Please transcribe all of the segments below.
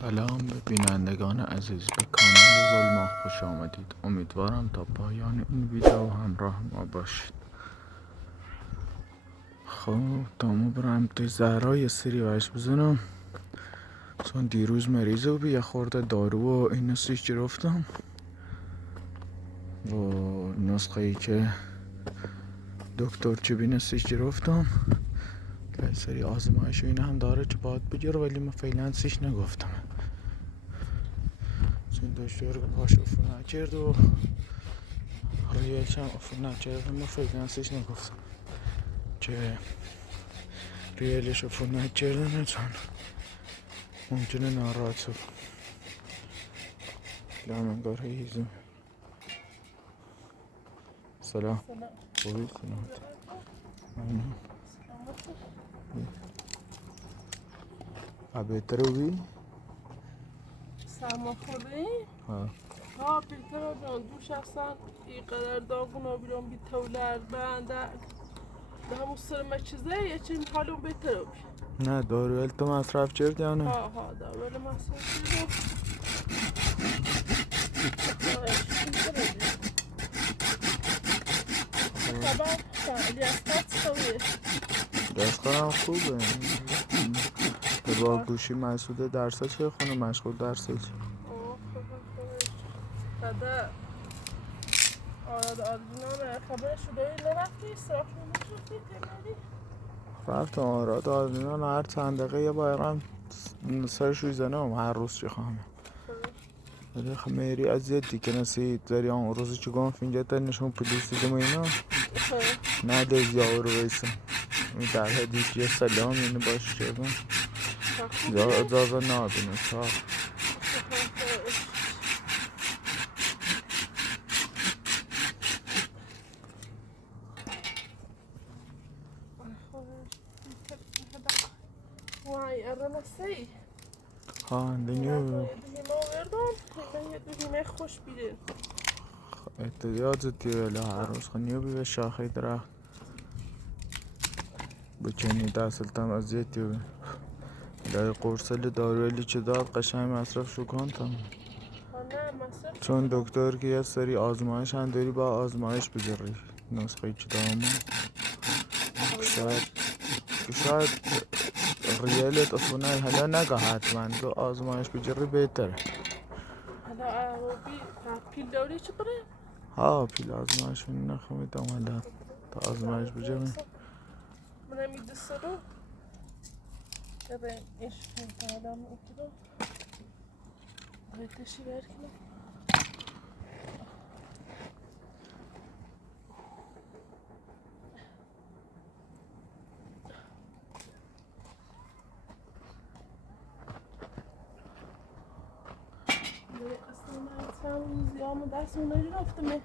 سلام به بینندگان عزیز، به کانال ظلمات خوش آمدید. امیدوارم تا پایان این ویدیو همراه ما باشید. خب تا ما برم توی زهرا یه سری وش بزنم، چون دیروز مریضه و یه خورده دارو و این نسیش گرفتم و نسخه ای که دکتر چوبی نسیش گرفتم. یه سری آزمایش و این هم داره که باید بگیره، ولی ما فعلا سیش نگفتم چون دکتر پاش عفو نکرد و ریلش هم عفو نکرد. ما فعلا سیش نگفتم که ریلش عفو نکردنه، چون ممکنه ناراحت شد. لامنگار هیزم. سلام. خوبی؟ سلامت. بهتره بی؟ سرما خوردی؟ ها بهتره جان. دوش اصلا اینقدر داغون بیرون بی تولر بنده ده همون سرمه چیزه یه چین حالون بهتره بی. نه دارویل تو مصرف کرد یا نه؟ ها دارویل مصرف کرد. خبر فعلی از قد خوبیه. دست خواهم خوبه. با گوشی مسعود درسا چه خونه مشغول درسا چه؟ بعد آردینان خبر شده نرفتی؟ سراخ نمیشتی تیماری؟ رفتم آراد آردینان هر چند دقیقه یه بایرم سرش روی زنم هر روز چی خواهم. ولی خب میری اذیت دی که نسی داری آن روزی چی گم فینجا تا نشون پلیس دیدم اینا نه دیزی آورو بیسم در حدیث یه سلام اینو باش کردم اجازه نابینه سا وای ارنا سی ها دنیو ما وردم یه دنیمه خوش بیده احتیاج دیوله هر روز خونیو بی به شاخه درخت بچنی دستلتم اذیت دیوله لای قرصل دارویلی چه داد قشنگ مصرف شو کنتم، چون دکتر که یه سری آزمایش هم داری با آزمایش بگیری نسخه چه دامه شاید ریالت اصلا حالا نگه حتما که آزمایش بگیری بهتره. حالا پیل داری چه بره؟ ها پیل آزمایش نخمیدم حالا تا آزمایش بگیرم من همی دسته رو ببین ایش کنم آدم اکیدم بایدشی برکنم اصلا من چند روزی آمو دست اونایی رفتمه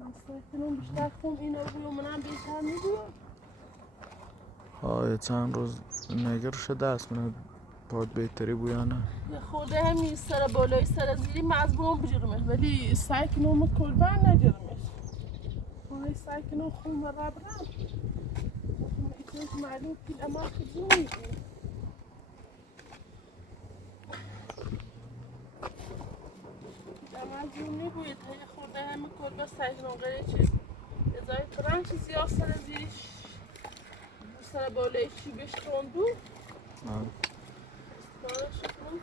اصلا کنم بیشتر خون اینو بویم منم بیشتر میدونم ها چند روز نگر شده است من باید بهتری بویانه یه خورده همی سر بالای سر زیری مزبون بجرمه ولی سعی کنم کلبن نجرمه ولی سعی کنم خون و ربرم ایتونش معلوم پیل اما خیلی میگه اما جون نبوید یه خورده همی کلبن سعی کنم غیره چیز ازای فرنگ چیزی ها سر زیریش سر بالای چی بهش توندو استفادهش کنم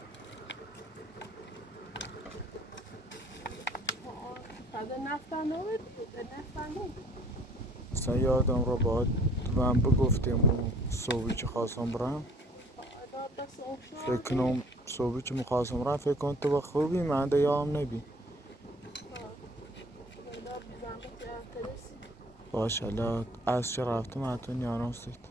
بعد نفتن نوید نفتن نوید اصلا یادم را باید من بگفتیم و صوبی که خواستم برم فکر کنم صوبی که مخواستم برم فکر کنم تو با خوبی من ده یادم نبی باشه حالا از چه رفتم حتی نیارم سید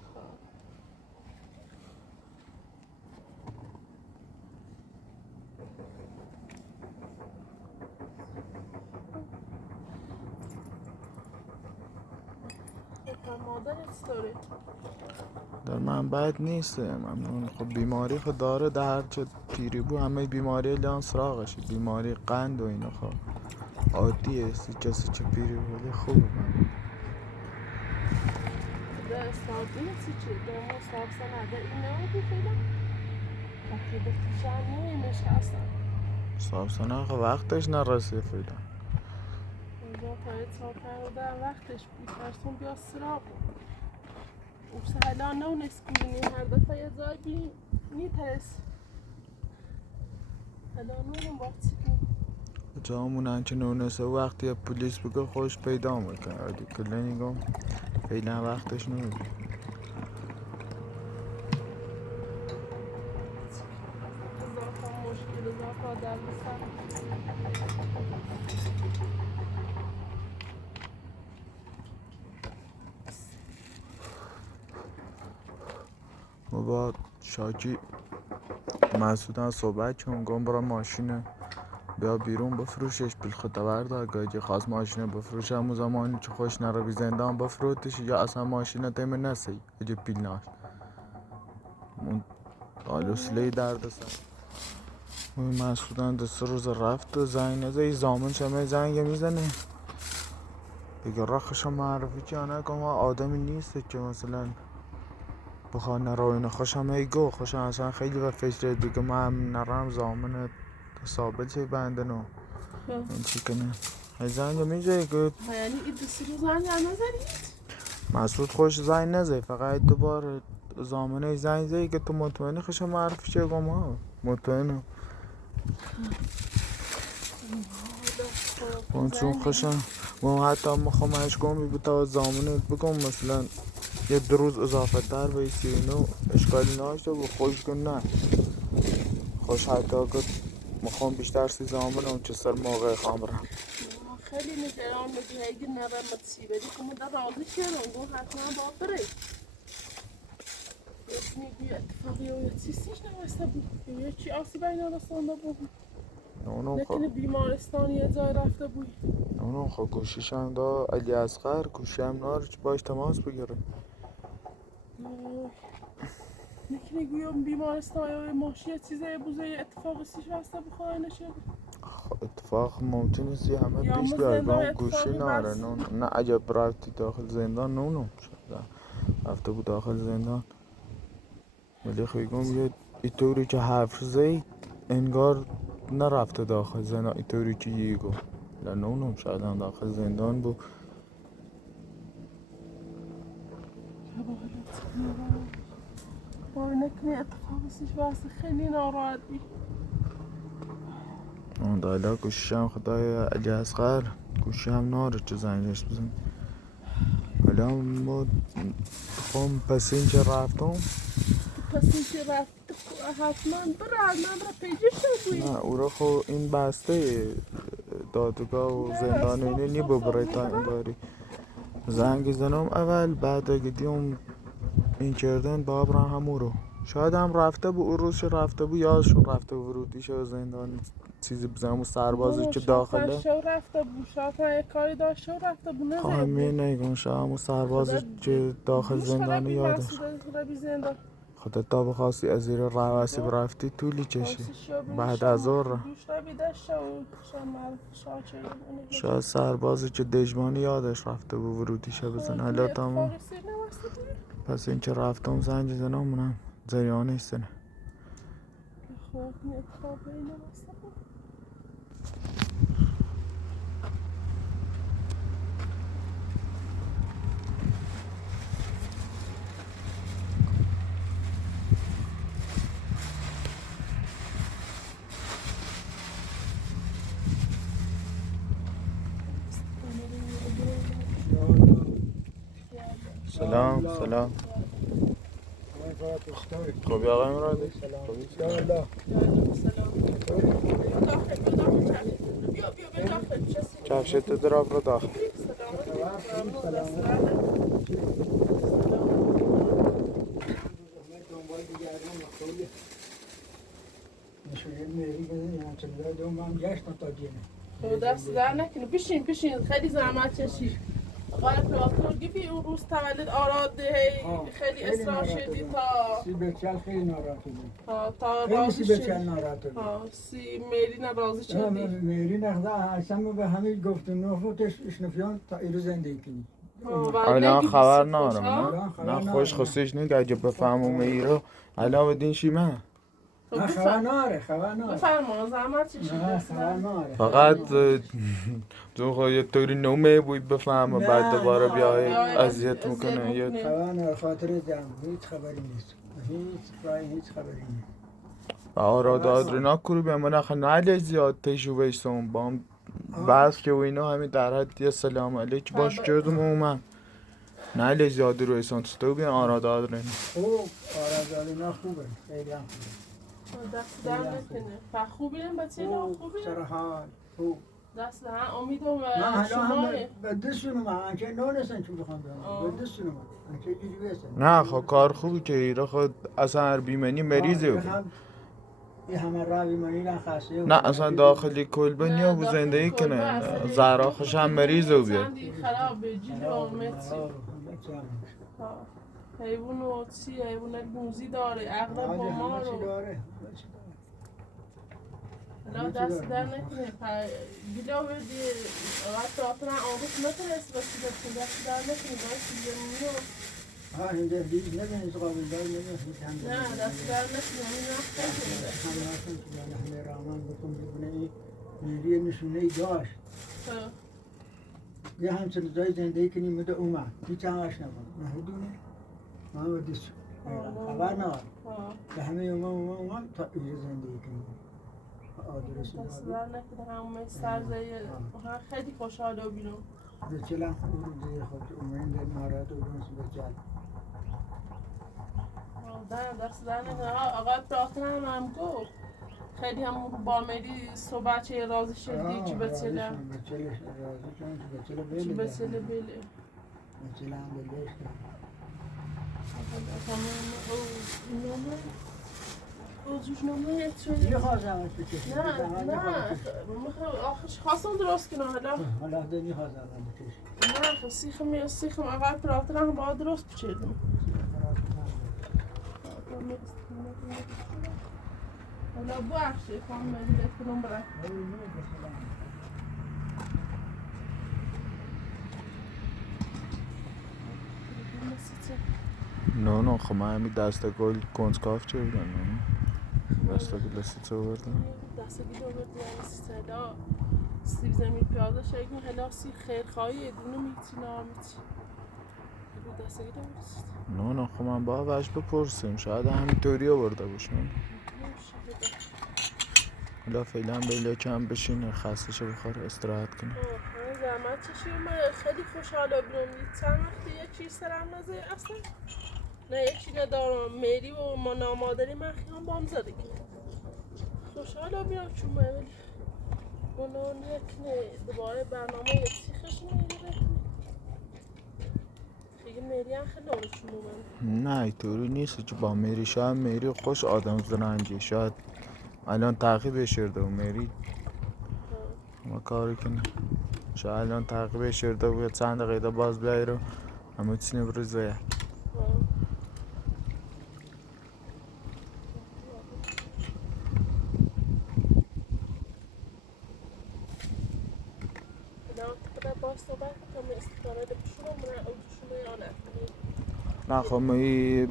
در من بد نیست ممنون. خب بیماری خود داره در هر چه پیری بو همه بیماری لیان سراغشه بیماری قند و اینو خب عادیه کسی چه پیری بو ولی خوبه من ده استادی سی چه دومو سابسا نده این نمو بفیدم که به پیشن نیمش هستن صاحب سنخ وقتش نرسید فعلا. اینجا پای تا در وقتش بیترسون بیا سراغ او سهلا نونس کنی هر دفعه یه جای بیم نیترس هلا نونم وقتی کنی جامون هنچه نونسه وقتی پلیس بگه خوش پیدا میکنه اگه کلی نگم فعلا وقتش نمیده. اضافه مشکل اضافه در بسر ما با شاکی مسعودن صحبت چون گم برا ماشینه بیا بیرون بفروشش بالخطه بردار اگه خواست ماشینه بفروش همون زمانی چه خوش نره بی زندان بفروتش یا اصلا ماشینه تیم نسی اگه پیل ناش اون آلوسله درد سر اون مسعودن دست روز رفت و زنگ نزه ای زامن چمه زنگ میزنه بگه رخشو معرفی که نکن و آدمی نیست که مثلا بخواه نراین خوشم ایگو خوشم اصلا خیلی و فکر دیگه من هم نرم زامن ثابت چه بندنو این چی کنه ای زنگ میزه که یعنی این دستی رو زنگ هم نزنید؟ مسعود خوش زنگ نزه فقط دوبار زامنه زنگ زه که تو مطمئنی خوشم معرفی چه گم ها مطمئنم اون چون خوشم و حتی مخوامش گم بیتا زامنه بگم مثلا یه دو روز اضافه تر بیسی اینو اشکالی ناشته و خوش کن نه خوش حتی اگر مخوام بیشتر سی زامنه اون چه سر موقع خواهم برم خیلی نگران میگی اگه نرمت سی بدی که مدر راضی کردم گو حتما باید بره یه میگی اتفاقی و یه چیزیش نمسته بود یه چی آسی بین رسانده بود نکنه بیمارستان یه جای رفته بود اونو خب گوشیش هم دا علی اصغر گوشی هم نار باش تماس بگیره نکنه گویم بیمارستان یا ماشی یه چیزه بوزه یه اتفاقی سیش بسته بخواه نشد اتفاق ممکن است همه یا پیش ما بیاد با زندان اون گوشی اتفاقی ناره بس نه عجب رفتی داخل زندان نونو رفته بود داخل زندان ولی خیگم یه ایطوری که حرف زی انگار نرفته داخل زندان ایطوری که یگو لنونم شاید هم داخل زندان بود وای نکنه اتفاقی سیش بسته خیلی ناراحت بی اون دایلا گوشی هم خدای علی اصغر گوشی هم ناره چه زنگش بزن ولی هم ما خون پس این که رفتم پس این که رفت حتما برا پیجش نبوی نه او را خب این بسته دادگاه و زندان و اینه نی ببره تا این باری زنگ زنم اول بعد اگه دیم این کردن بابران همو رو شاید هم رفته بود او روزش رفته بود یادشون رفته بود ورودیش و زندان چیزی بزنم و سربازی که داخله شو رفته بود شاید کاری داشت شو رفته بود نه همه نگم شاید همون سربازی که داخل زندان یادش خدا تا بخواستی از زیر رواسی برفتی طولی کشی بعد از اون شاید سربازی که دژمانی یادش رفته بود ورودیش بزن حالا تمام پس این که رفتم زنگ زنم منم زریانه ایستنه سلام سلام خوبی آقای مرادی کفشت دراب رو داخل دست در نکنه بشین خیلی زحمت کشید آقای پراتور گیبی اون روز تولد آراد خیلی اصرار شدی تا سی بچل خیلی ناراحت بود تا خیلی راضی سی بچل شدی ناراحت بود سی میری ناراضی شدی میری نخدا اصلا به همه گفت نفوتش اشنفیان تا ایرو زندگی کنی الان خبر ندارم نه خوش خصیش نگه اگه بفهمم ایرو الان بدین شیمه نه خبر ناره بفرما زحمت چشید نه خبر ناره فقط تو یه طوری نومه بود بفهمه نه، بعد دوباره نه. بیای بیای اذیت اذیت میکنه می‌کنه. یه خبر ناره خاطر جمع هیچ خبری نیست هیچ خبری نیست آراد آدرنا کورو به من اخه ناله زیاد تجربه ایستم بام بس که و اینا همین در حد یه سلام علیک باش کردم و من ناله زیاد رو ایستم تو بیان آراد آدرنا خوب آرادالینا خوبه خیلی هم خوبه دست در نکنه خوبیم بچه خوبیم سر حال خوب دست در امیدم من حالا شما هم به دستونم من که نونستن چون بخوام برم به دستونم من که جوری بیستن نه خب کار خوبی که ایره خود اصلا هر بیمنی مریضه بود یه همه را بیمانی نخواسته نه اصلا داخلی کلبه نیا بود زندگی کنه زهرا خوش هم مریضه بود چندی خراب به جیل و متی حیوان و چی حیوان موزی داره اغلب با ما رو لا دست در نکنه بیلا بدی وقت آتنا آموز نتونست بسید دست در نکنه باید زمینی و اینجا هیچ نگه قابل دار نگه نه دست در نکنه این نخته همه هستن که همه رامان بکن بکنه این میری نشونه داشت یه همچنین جای زندگی کنی مده اومد هیچ همش نبود نه هدونه من و دیسو خبر نوار به همه اومد تا اینجا زندگی کنی دست در نکنه همه سرزه خیلی خوشحاله بینم بچلم خود دیگه خود اومدن در مهارت و بونس بچل دست در نکنه آقای پراتن هم گفت خیلی هم با مری صبح چه رازی شدی چی بچلم بچلش رازی چون بچل بیله چی بچل بیله بچل هم بلش روزش نمونه یه خواستم بکشم نه آخرش خواستم درست کنم حالا دنی خواستم بکشم نه سیخم اول پراتر هم باید درست بچیدم حالا بخشه کنم مدیلت کنم برای نه خب من همین دسته گل کنسکاف چه بودن دسته گل دسته بردم دسته گل بردم سیستلا سیب زمین پیازه شایگین هلاسی خیرخواهی دونه میتی نامیتی دسته گل بردم نه خب من با وش بپرسیم شاید همینطوری آورده باشم حالا فعلا بیله کم بشین خستش بخوره استراحت کنه زحمت چشی من خیلی خوشحاله بیرم چند وقتی یه چیز سرم نزه اصلا نه یه چی ندارم میری و ما نامادری من خیام بام زده خوشحاله بیرم چون من منو نکنه دوباره برنامه یه سیخش میری خیلی میری هم خیلی آرشون من نه اینطوری نیست که با میری شاید میری خوش آدم زرنگی شاید الان تعقیب شرده و میری ما کاری کنه شاید الان تعقیب شرده و چند دقیقه باز بیایی رو همه چی نبرزه نه خب ما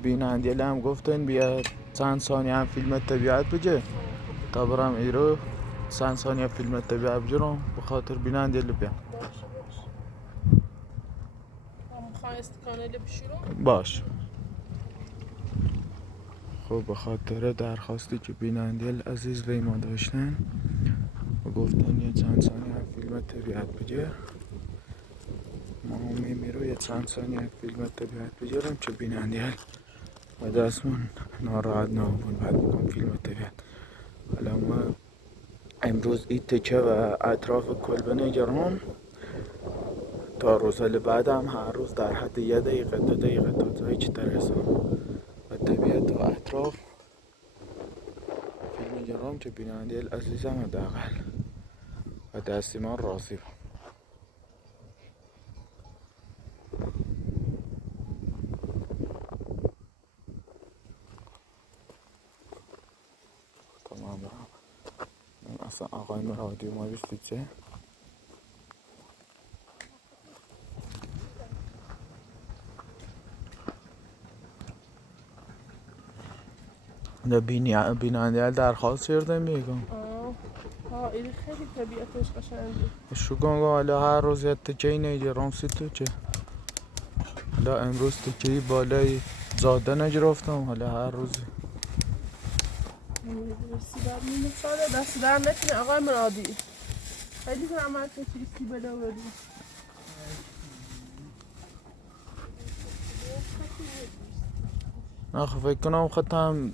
بینندیل هم گفتن بیا چند ثانیه هم فیلم طبیعت بجه تا برم ایرو چند ثانیه فیلم طبیعت بجرم بخاطر بینندیل بیا باش خب بخاطر درخواستی که بینندیل عزیز به ما داشتن و گفتن یه چند ثانیه فیلم طبیعت بجه ما هم رو یه چند ثانیه فیلم طبیعت بجرم که بینندیل و دستمون ناراحت نبود بعد بکنم فیلم طبیعت حالا ما امروز این تکه و اطراف کلبه نگرم تا روزهای بعدم هر روز در حد 1 دقیقه 2 دقیقه تا جایی که ترسم و طبیعت و اطراف فیلم نگرم که بیننده عزیزم حداقل و دستی من راضی بود تمام برم اصلا آقای مرادی ما بیشتی چه؟ ده بیننده درخواست کرده میگم این خیلی طبیعتش قشنگه. شو کنگو حالا هر روز یه تکهی نگیرم سی تو چه حالا امروز تکهی بالای زاده نگرفتم حالا هر روزی دست در نکنه آقای مرادی. خیلی زحمت کشیدی بلا بردی. نه خب فکر کنم خودم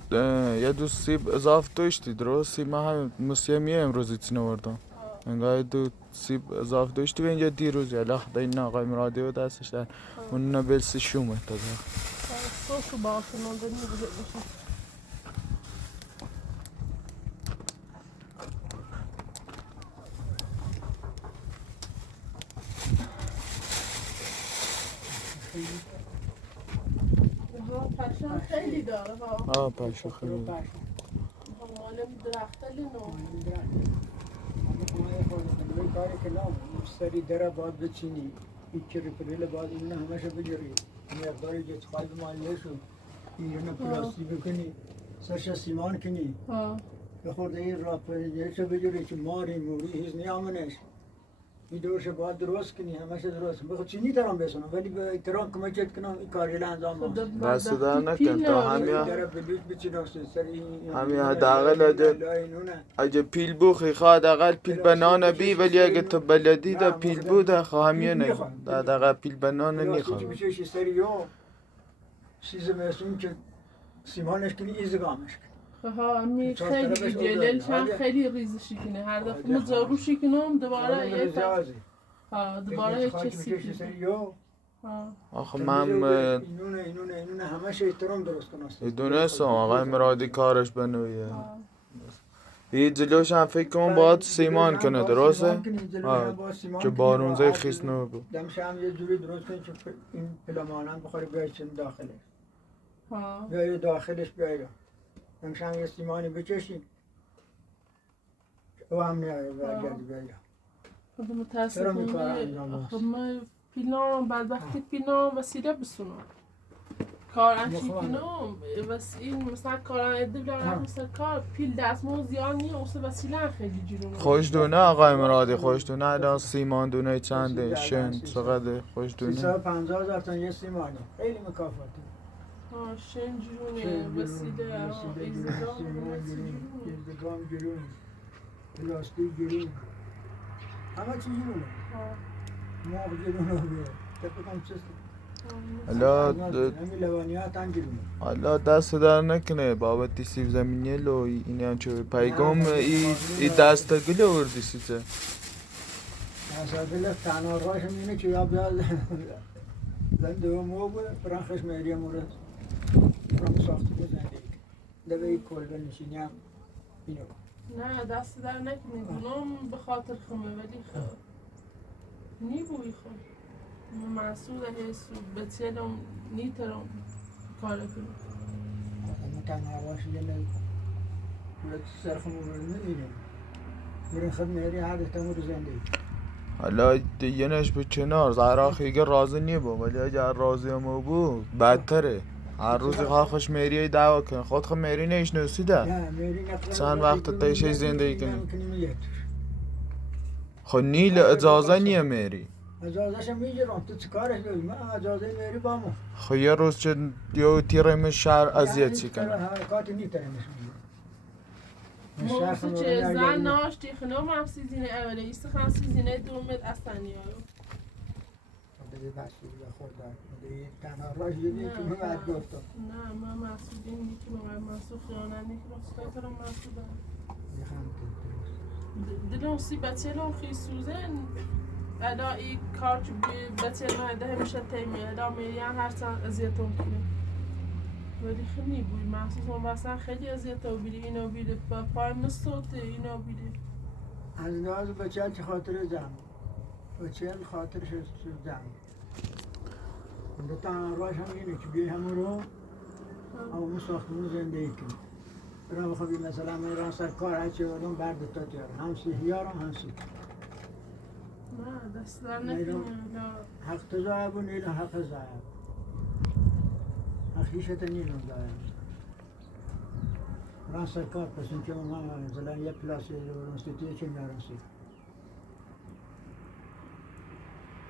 یه دو سیب اضافه داشتی درست سیب من هم مسیحمی امروزی چی نوردم انگاه دو سیب اضافه داشتی به اینجا دیروز یا لخ این آقای مرادی و دستش در اون نبلسی شومه تا سوسو باشه نوندنی بوده بشه. پشم خیلی داره ها. پشم خیلی مال درخت لینو. اما کاری که نام سری دره باید بچینی هیچی ریپریل باید این همشه بجوری مقداری که خواهد مالیه شد ایران پلاستی بکنی سرش سیمان کنی بخورده این را پنجهشه بجوری که ماری موری هیچ نیامنش این دورش باید درست کنی همشه درست بخور چینی ترام بسنم ولی به احترام کمکت کنم این کاری انجام هست دست در نکن تا همین حداقل اگه پیل بوخی خواه حداقل پیل بنانه بی ولی اگه تو بلدی دا پیل بوده خواه همیه نگه حداقل پیل بنانه نیخواه بچه سریو چیز میسون که سیمانش کنی ایزگامش می خیلی جللش هم خیلی ریزشی کنه هر دفعه مزاروشی کنم دوباره یه دوباره چیزی کنه آخه من اینونه همش احترام درست کنست دونستم آقای مرادی کارش بنویه این جلوش هم فکر کنم باید سیمان کنه درسته؟ که بارونزه خیس نو بود دمشه هم یه جوری درست کنی که این پلمانم بخوری بیاید چند داخلش بیاید داخلش بیاید دمشه هم یه سیمانی بچشی او هم نیاید بیاید متاسفانه پیلان بعد وقتی پیلان وسیله بسونم کاران چی کنم بس این مثلا کاران ادبیار مثلا کار پیل دستمون زیاد نیست اوسه وسیله خیلی جیرونه خوش دونه آقای مرادی خوش دونه الان سیمان دونه چنده شن چقدر خوش دونه 350,000 تا یه سیمانی خیلی مکافاته شن جیرونه وسیله ایزدگام جیرونه پلاستیک جیرونه همه چی جیرونه موق جیرونه تپکم چیست حالا دست در نکنه بابت سیب زمینی لو اینی هم چه پیگام ای دست گلی آوردی سیزه دست تنها راش اینه که یا بیاد زنده و موب برانخش میری مورد برام ساختی بزنده دوه ای کل بنشینی هم اینو نه دست در نکنه گنام به خاطر خمه ولی خب نیبوی خب محسود هستو بتیلم نیترم کار کنم. تنها باشه یه نه ولت سرخ مورد نمیره. میرن خد میری هر احتمال زندگی. حالا دیگه‌نش به کنار زهراخی که راضی نیبود ولی اگر راضی هم بود بدتره. هر روز خوش میری دعوا کن خود خود میری نشناسیده. نه میری نقل. چند وقت تایشه زندگی کنی. خب نیل اجازه نیه میری. اجازهش میگیرم تو چیکارش داری من اجازه میری بامو خب یه روز چه دیو تیرم شهر اذیت چی کنه حرکاتی نیترمش موسو چه زن ناشتی خنم هم سیزینه اوله ایست خان سیزینه دومت اصلا نیارو دیگه بس دیگه خورد دیگه تنها راهی دیگه که من بعد گفتم نه من مسئول اینی که من مسئول خیانت نکردم کارم مسئول دلم سی بچه‌لم خیلی سوزن ادا این کار که بچه من ده میشه تیمی ادا میریان هر چند اذیتم کنه ولی خیلی بوی محسوسم واسه خیلی اذیتم بیلی اینو بیلی پای مستوته اینو بیلی از لحاظ بچه چه خاطر زم بچه خاطرش زم دو راش هم اینه که بیای همون رو همون ساختمون زندگی کنی برام بخوابی مثلا میرم سر کار هرچی برام برد تا جارم هم سیهیارم هم سیه نه دست در نکنه حق تزایب و نیل حق زایب حقیشت نیل زایب بران سرکار پس اینکه من مثلا یه پلاس ورانستیتی چه میارسی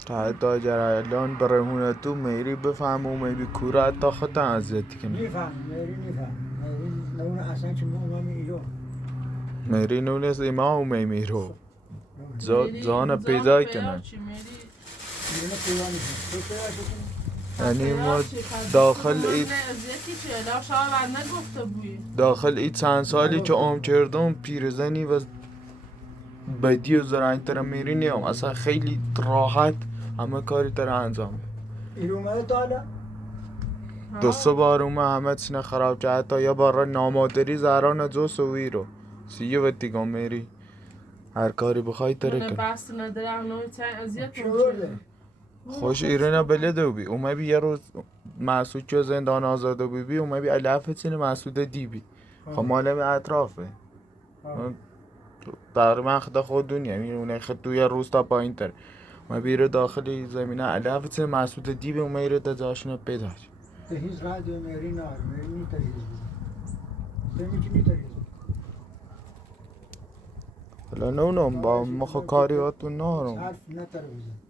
تا داجرالان برهونه تو میری بفهم و میبی کورا حتی خطا ازیتی کنه نیفهم میری نیفهم میری نون اصلا چه ما میرو میری نونس ایما و میمیرو میری زان زان پیدا کنن چی میری میرو پیوانی تو پیوانی یعنی ما پیدا چی؟ پس داخل تو ای ازیتی چه الا شاید نگفته بوی داخل ای چند سالی که عمر کردم پیرزنی و بدی و زرنگ تر میری نیم اصلا خیلی راحت همه کاری تر انجام ایرو اومده تا حالا دو سه بار اومه همه چینه خراب کرد حتی یه بار نامادری زهران جو سوی رو سیه وقتی گم میری هر کاری بخوای تره من کن بس نداره اونو چه ازیت چه برده خوش ایرنا بلده بی اومه بی یه روز مسعود که زندان آزاده بی اومه بی علف چینه مسعود دی بی خب مال به اطرافه تقریبا خدا خود دنیا میرونه خد تو یه روز تا پایین تر ما بیره داخل زمینه علف چینه مسعود دی بی اومه ایره دا جاشنه پیدا به هیچ رادیو میری نه میری نیتریز تو میگی نیتریز حالا نونم با مخو کاریاتون نارم حرف نتر بزن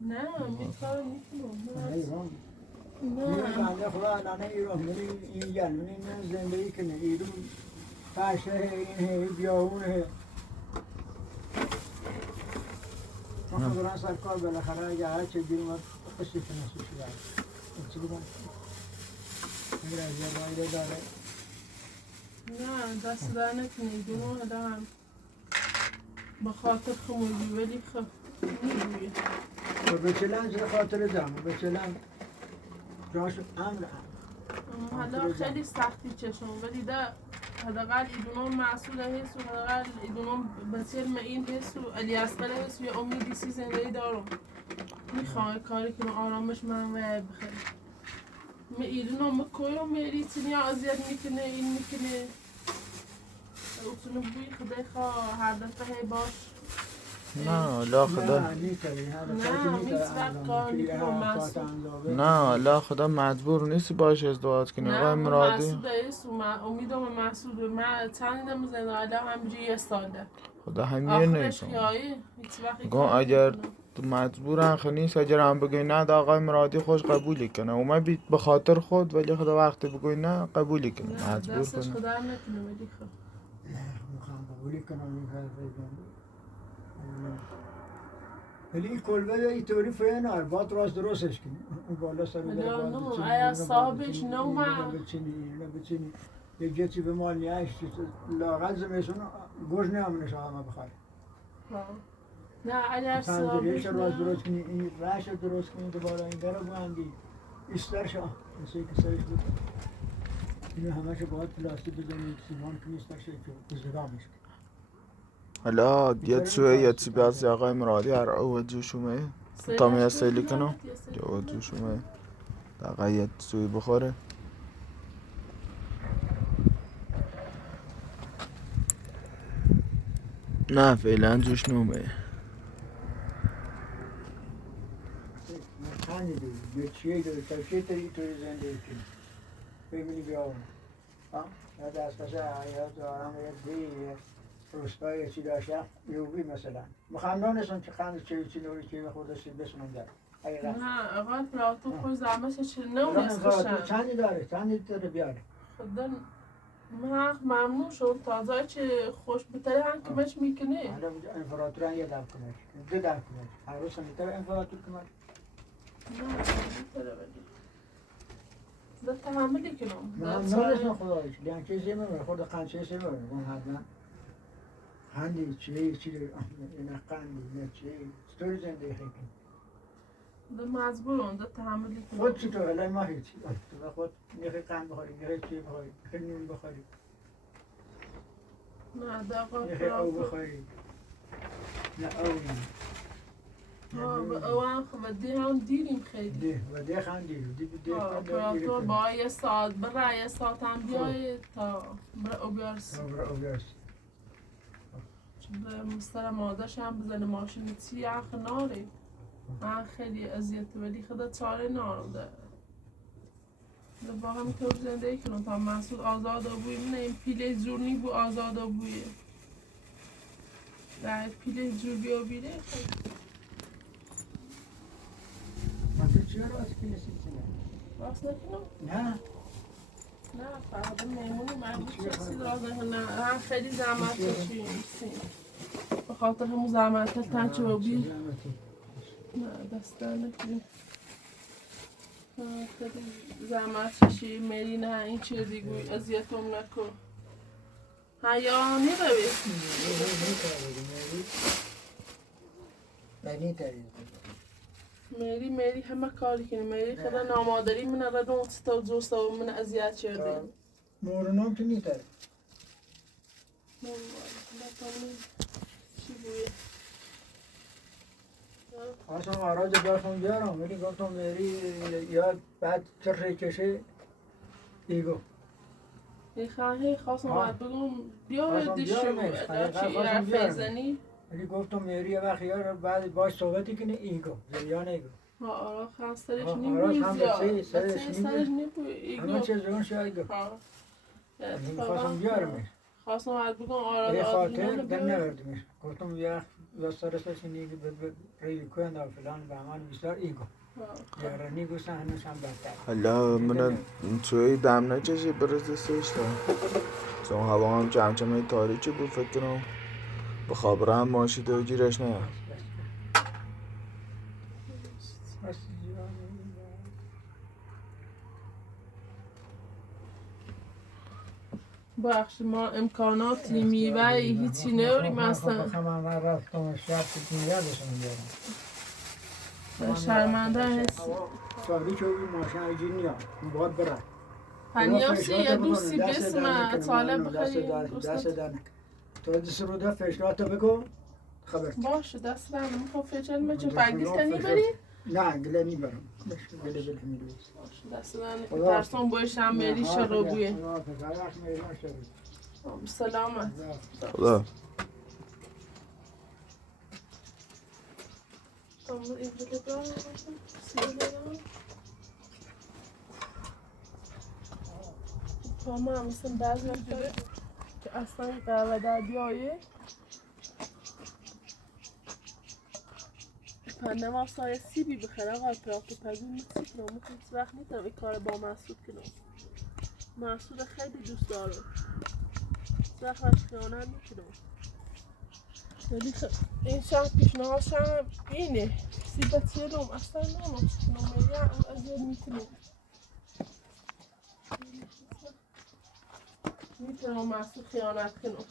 نه میتونم نه ایران نه بنده خدا نه ایران میری این گل میری من زندگی کنه ایران فاشه این بیاونه ما بران سرکار بالاخره اگه هر چه گیریم قصه کنه چی بگم اگر از یه دایره داره نه دست در نکنی دونو دارم به خاطر خمولی ولی خب میگوی به چلنج خاطر دارم به چلنج جاش امر حالا خیلی سختی چشم ولی ده حداقل ایدونم مسئول هست و حداقل ایدونم بسیار این هست و علی اصغر هست و یه امیدی سی زندگی دارم میخوام کاری کنم آرامش من و بخیر می ایدونم مکویم میری چنی اذیت میکنه این میکنه اصلا بوی خدای خواه هر دفعه هی باش نه لا خدا نه نیتری نه هیچ وقت کار نکنم مسئول نه لا خدا مجبور نیستی باش ازدواج کنی آقای نه مرادی مسعود ایست و امیدم مسعود من چند زنده آدم همجوری یه ساله خدا همین آخرش نیستم خیایی هیچ وقت گم کار اگر نکنم. تو مجبورن خنیس اگر هم بگوی نه دا آقای مرادی خوش قبولی کنه اومه بی به خاطر خود ولی خدا وقتی بگوی نه قبولی کنه نه مجبور دستش کنه خدا نکنه ولی خب میخوام قبولی کنم این حرف ولی این کلبه اینطوری فینار باید درستش کنی اون بالا سر ولی بره آنو باید آیا صاحبش نومه بچینی یک جتی به مال نیایش لاغل زمیشون گوش نیامونش همه بخواه نه اگر پنجریش صاحبش رو نه درست کنی این رش رو درست کنی دوباره این در رو بندی ایسترش مثل که سرش بود اینو همه باید پلاستی بزنی سیمان کنی ایسترش که ازدگامش کنی حالا یه چوه یه چی بیازی آقای مرادی هر او جوشومه تا میه سیلی کنم یه او جوشومه دقیقه یه چوی بخوره نه فعلا جوش نومه خانی دیگه یه چیه داره تا چه توی زندگی کنی ببینی بیاون یا دست پسه حیات دارم یه دی روستای چی داشته یوبی مثلا مخمنان نستم که خند چی نوری چی به خودشی بسمن در نه اول پلاتو خوش زمش چه نونست خشن چندی داره چندی داره بیاره خدا من ممنون شد تازه چه خوش بتره هم کمش میکنه حالا امپراتور یه دم کنش دو دم کنش هر روز میتره امپراتور کنش نه بتره ولی ده تحملی کنم من نونستم خدایش لیان که زیمه خود قنچه زیمه من حتما قندی چی نه قندی نه چی ستوری زندگی کنی ده مجبورم ده تحملی کنم خود چطور الان ما هیچی تو خود میخوای قند بخوری میخوای چی بخوری میخوای نون بخوری نه ده آقا میخوای او بخوری نه او نه او هم خب ده هم دیریم خیلی ده و ده خندی ده اپراتور با یه ساعت برای یه ساعت هم بیای تا برای او بیارسی چون مستر مادرش هم بزنه ماشین چی اخ ناری من خیلی اذیت ولی خدا چاره نارم ده با همینطور زندگی کنم تا محصول آزاد بوی من این پیله زور نی بو آزاد بویه در پیله زور بیا بیره من تو چرا راست کنیسی کنه؟ راست نکنم؟ نه نه فقط میمونی من چیزی راست نکنم نه هم خیلی زحمت کشیم به خاطر همون زحمت تنچه و بیر نه دست در نکنیم خیلی زحمت کشی میری نه این چیه دیگوی اذیتم نکن یا نیروی میری همه کاری کنی میری خدا نامادری من را نوستا و زوستا و من اذیت کرده مورنام که نیتره چی بویه اصلا آراج برخون بیارم ولی گفتم میری یا بعد چرخه کشه ایگو ای خواهی خواستم باید بگم بیا دیشو چی حرفه زنی ولی گفتم میری یه وقت یار بعد باش صحبتی کنه ایگو زریان ایگو آرا خواست سرش آراج نیبوی هم زیاد بسه سرش سرش نیبوی ایگو همه چیز جوان شو ایگو خواستم بیارمش خواستم باید بگم آرا به خاطر آدرینه در نوردمش گفتم یه سرسش نیگو ریوی کنه و فلان به همان بیشتر ایگو یاره نیگو سهنش هم بهتر حالا من توی دم نکشی برز سشتا چون هوا هم چمچمه تاریکی بود فکر کنم به خابره هم ماشیده و گیرش نه بخش ما امکاناتی میوه هیچی نوریم اصلا من رفتم شب یادشون بیارم شرمنده هستی تاریک و ماشین ایجی نیا باید برد هنیاسی یا دوستی بسم طالب بخیری دست دانک تو دست رو ده فشلاتو بکن خبر باشه دست دارم میخوام فشل مچه فرگیز کنی بری؟ نه گله نیبرم گله بله میرویز باشه دست دارم ترسون باش هم میری شروع بویه سلامت خدا ما هم مثل بعضی وقت داره که اصلا قهوه در بیایه پنده ما سایه سیبی بخیر آقا پراکو پگو نیستی کنم ممکن هیچ وقت نیتم این کار با محسود کنم محسود خیلی دوست دارم هیچ وقت باش خیانت میکنم ولی این شب پیشنهادش هم اینه سیب چیرم اصلا نمیم چکنم میگم از یاد میکنم میتونم محسود خیانت کنم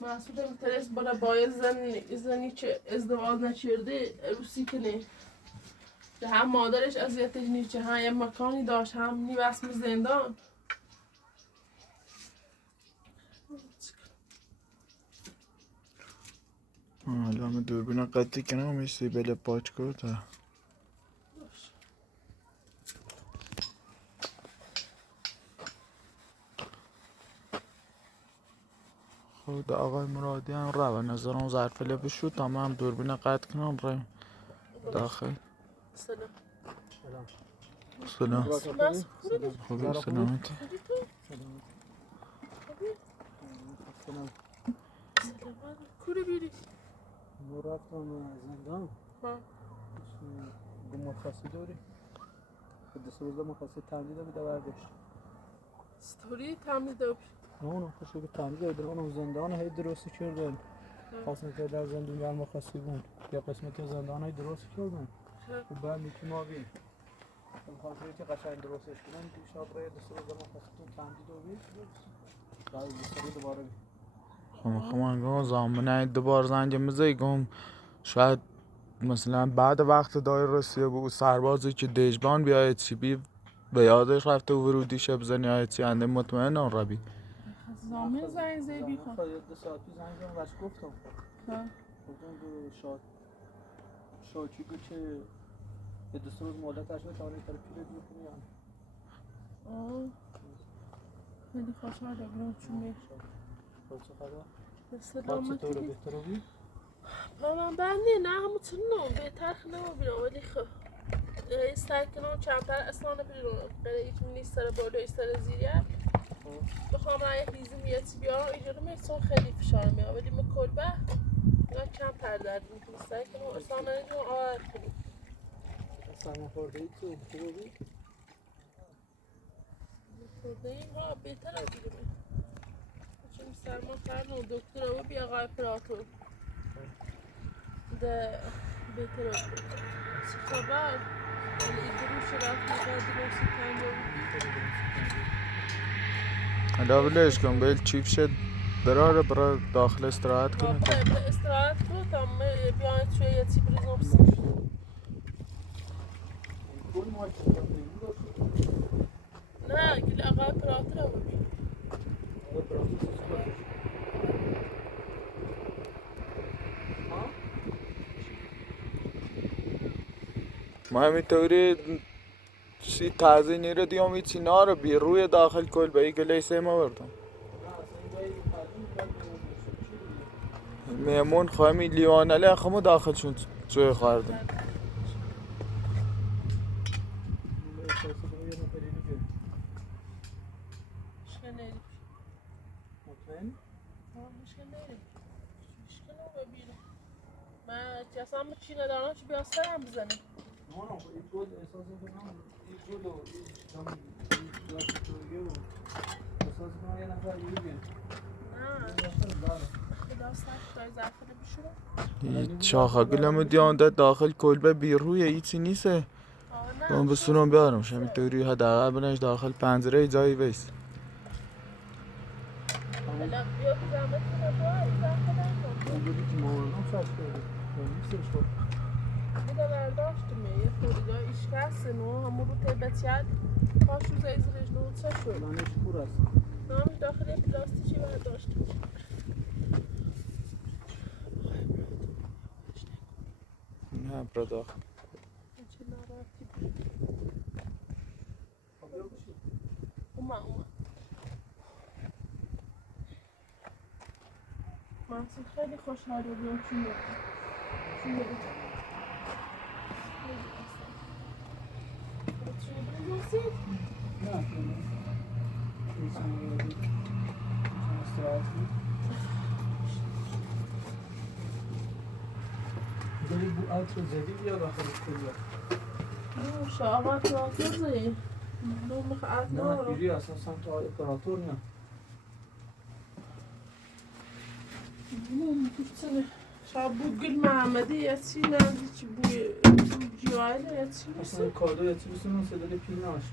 محسود میترس برای باید زنی که ازدواج نکرده عروسی کنه که هم مادرش اذیتش نیست هم یه مکانی داشت هم نیوسم زندان حالا من دوربین قطعی کنم همه سیبل پاچ کرده خود آقای مرادی هم رو نظرم ظرف لبه شد تا من هم دوربین قطع کنم ریم داخل سلام سلام بس خوبی سلامتی سلامت کوری بیری ما رفتم زندان با مرخصی داری دست روزه مرخصی تمدید بوده برداشت ستوری تمدید داری نه اونم خوشه که تمدید در اونم زندان هی درستی کردن خواستم که در زندان در مرخصی بود یا قسمت زندان های درست کردن و بعد میکی ما بیم خواستم که قشنگ درستش کنن پیشنهاد برای دست روزه مرخصی تمدید و بید بعد دست دوباره بید من گم زامنه دوبار زنگ میزه گم شاید مثلا بعد وقت دایر رسیده بود سربازی که دژبان بیاید چی بی به یادش رفته و ورودی شب زنی آید چی انده مطمئن آن ربی زامن زنگ زیبی کن خواهد 2 ساعتی زنگ زنگ بچه گفتم گفتم دو شاکی بود که یه 2 روز مهلت هشت بود توانید طرف پیره دور کنی یا خیلی خوشحال بگم چون می خب چه خدا؟ به سلامتی چطوره بهتر بی؟ با من بندی نه همون چون نو بهتر نمو بیرم ولی خب ساکنم کمتر اصلا نمیدونم برای هیچ نیست سر بالای سر زیریه بخوام رای ریزی میتی بیارم اینجوری میتون خیلی فشار میاد ولی من کلبه یا کمتر درد میکنه ساکنم اصلا نمیدونم آور کنم سرما خورده ای تو خوبی؟ خورده این ها بهتر از دیگه چون سرما کردم دکتر رو بیا آقای پراتور ده بهتر از دیگه چی خبر؟ ولی این دروش رفت میگه دروسی کنم حالا بلش کن بیل چیپ شد برای برای داخل استراحت کنه به استراحت بود تا بیاید توی یه تی بریزم سیش نه گیل آقای پراتور رو ببین ما همینطوری چی تازه نیره دیام ایچی نارو بی روی داخل کل به ای گلیسه ما بردم میمون خواهمی لیوانله خمو داخل شون جوی خواردم من اصلا چی ندارم چی بیاسترم بزنه نه این بود احساس کنم این بود و احساس کنم یه نفر دیگه شاخه گلمو دیانده داخل کلبه بی روی ایچی نیسته من بسونم بیارمش همینطوری حداقل بنش داخل پنجره جایی بیست بوده برداشتم یه خوریده ایشکست نو همون رو تبتیت پاشو زیزرش نو چه شد لانش پور است نامش داخل یه پلاستیکی برداشتم نه برا داخل چه ناراحتی بود اومد محسن خیلی خوشحال بودم چون بگم نه داری بو عطر جدید یا داخل کلیه؟ شاقا پراتور زی دو مخعات نه نارو ایری اساسا تا اپراتور نه میتونه شاید بود گل محمدی یا چی نمیدی چی بوی جوایله یا چی اصلا کادو یا چی بسیم صدای پیل ناشت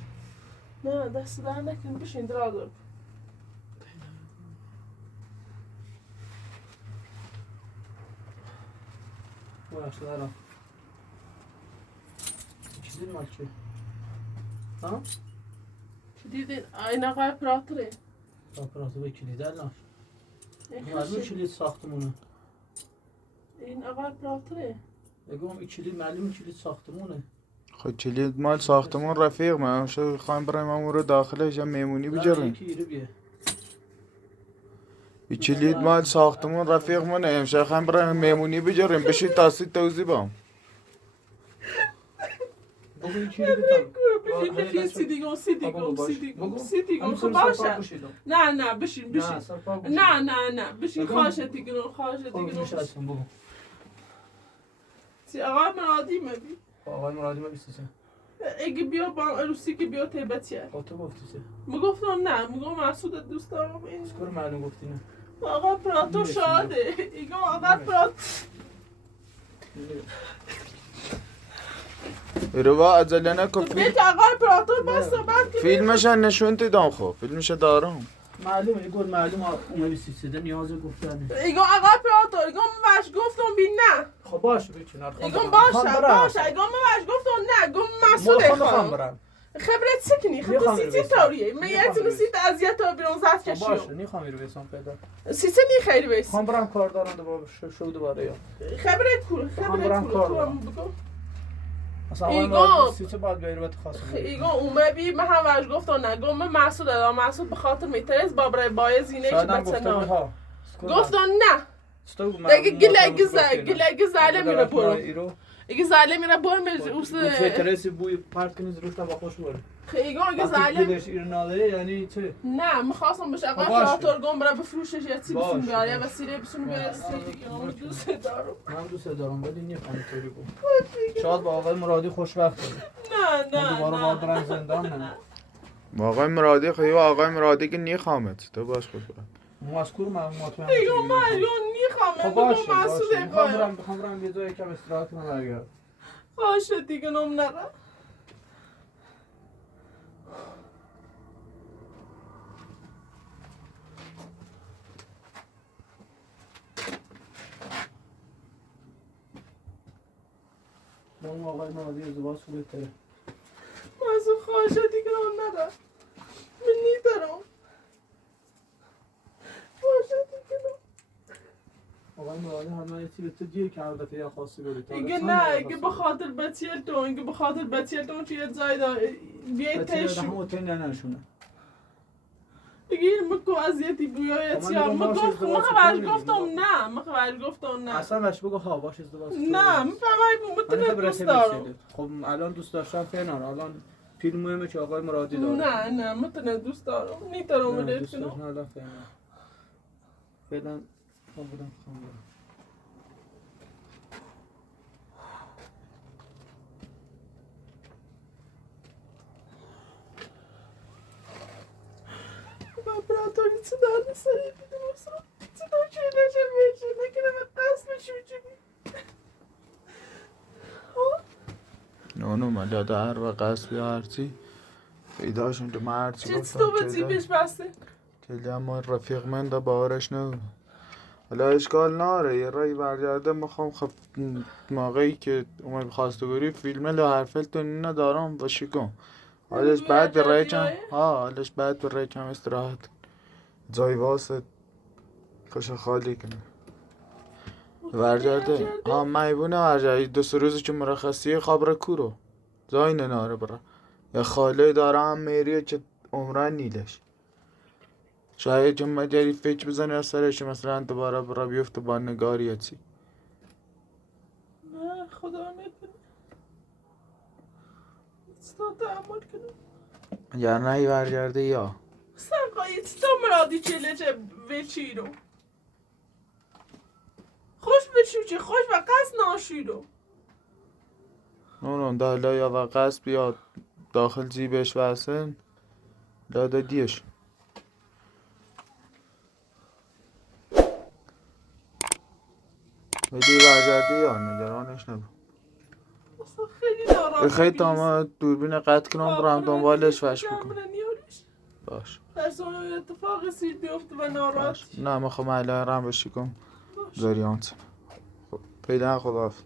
نه دست در نکن بشین درازم باش دارم چیزی مال چی؟ ها؟ چی دیدین؟ این آقای پراتوره اپراتور کلید ناش این معلوم خشی کلید ساختمونه این آقای پراتوره بگم این کلید معلوم کلید ساختمونه خود کلید مال ساختمون رفیق من شو خواهم برایم امور رو داخلش هم میمونی نه بجرم یکی ایره بیه این کلید مال ساختمون رفیق منه امشه خواهم برایم میمونی بجرم بشی تاسید توزی بام بگو این کلید بتم بشین سیدیگون خب باشه نه بشین نه بشین خواهشه دیگرون بگو سی آقای مرادی مبی آقای مرادی ما بیسته اگه بیا با عروسی که بیا تیبتیه تو گفتی چه؟ میگفتم نه میگم مسعود دوست دارم این سکور معلوم گفتی نه آقا پراتو شاده ایگو آقا پراتو روا عجله نکن بیت آقا پراتو بس بعد که فیلمش نشون دیدم خب فیلمش دارم معلومه ایگو معلوم اومه بیسته نیاز گفتن ایگو آقا پراتو ایگو باش گفتم بی نه خب باشه بچینار ایگو باشه ایگو باش گفتم نه گم مسعود خواهم خبرت سکنی خبرت سی طوریه من یه تونسید اذیت و بیرون زد کشیو باشه نیخوام رو بسام پیدا سیسه نی خیلی بیس خواهم برم کار دارم دوباره شو دوباره یا خبرت کول تو هم بگو اصلا ایگو سیچه باید بیایی رو خاصه ایگو اومه بی من هم وش گفتم نه گم مسعود دادم مسعود به خاطر میترز بابره بای زینه که بچنا گفتم نه دیگه گلگی زاله میره برو اگه zalim yra boymer Bu usta. çetresi bu parkınız rüfte bakış var. خیلی اگه Artık zalim. gideş irnaları yani çı. نه میخواستم بهش اقا باشه. شاتورگان برای بفروشش یه چی بسون باشه، بیاره یه باشه. وسیله بسون بیاره سیدی اونو دوست دارم من دوست دارم ولی نمیخوام طوری بود. شاید با آقای مرادی خوشبخت باشی. نه من دوباره نه باید نه برم زندان نه. با آقای مرادی خیلی آقای مرادی که نیخامت تو باش خوش برم مذکور معلومات من دیگه من یا نیخوام خب من باشه بگم مسعود باشه اقایم میخوام برم یه جایی کم استراحت کنم برگردم. باشه دیگه نم نره من آقای مرادی ازدواج خوبه تره. مسعود خواهشه دیگه نم نره من نیدارم باشه دیگه نم آقای مرادی همه یه چی به تو گیر کرده که یا خواستی بری تا دیگه نه اگه به خاطر بچیل تو اگه به خاطر بچیل تو توی جای داره بیای تش هم اوتین نشونه. دیگه مکو اذیتی بیای خب من چیا میگم باشه مگفت ازدواج مخبر کنی گفتم دیگه. نه مخبر گفتم نه اصلا بهش بگو ها باش ازدواج کنی. نه میفهمای بود من متنه خبر دوست دارم خب الان دوست داشتم فنار الان فیلم مهمه که آقای مرادی داره. نه نه متنه دوست دارم نیتارم نه ولید دوست کنم داشتم الان فنار. فعلا خب بودم خواهم برم. لابراتوری چه در سری دیدم اصلا چه در چه میشه نکنه به قصد بشو چی اونو مداد هر و قصبی هرچی پیداشون تو مرچی چه تو به جیبش بسته کلی اما رفیق من دا باورش نبود حالا اشکال ناره یه رای برگرده میخوام خب موقعی که اومد خواستگاری فیلم لحرفل تو ندارم باشی کن حالش بعد به رای کم حالش بعد به رای کم استراحت جای واسه کش خالی کنه برگرده میبونه برگرده دو سه روزی که مرخصیه خبر کورو جای نناره برا یا خاله دارم میریه که عمران نیلش شاید جمعه دیری فکر بزنی از سرش مثلا دوباره برا بیفته با نگاری یا چی نه خدا نکنه چطور تعمل کنم یا نه برگرده یا سرقایی چطور مرادی چله چه وچی رو خوش بشو چه خوش و قصد ناشی رو اونو دالا یا و قصب یا داخل جیبش واسن داده دیش بدی برگرده یا نگرانش نبود اصلا خیلی ناراحت خیلی تا دوربین قطع کنم برم دنبالش وش بکن باش در زمان اتفاق سیر بیفته و ناراحت باش نه میخوام الان رم بشی کن زریانت خب پیدا خداحافظ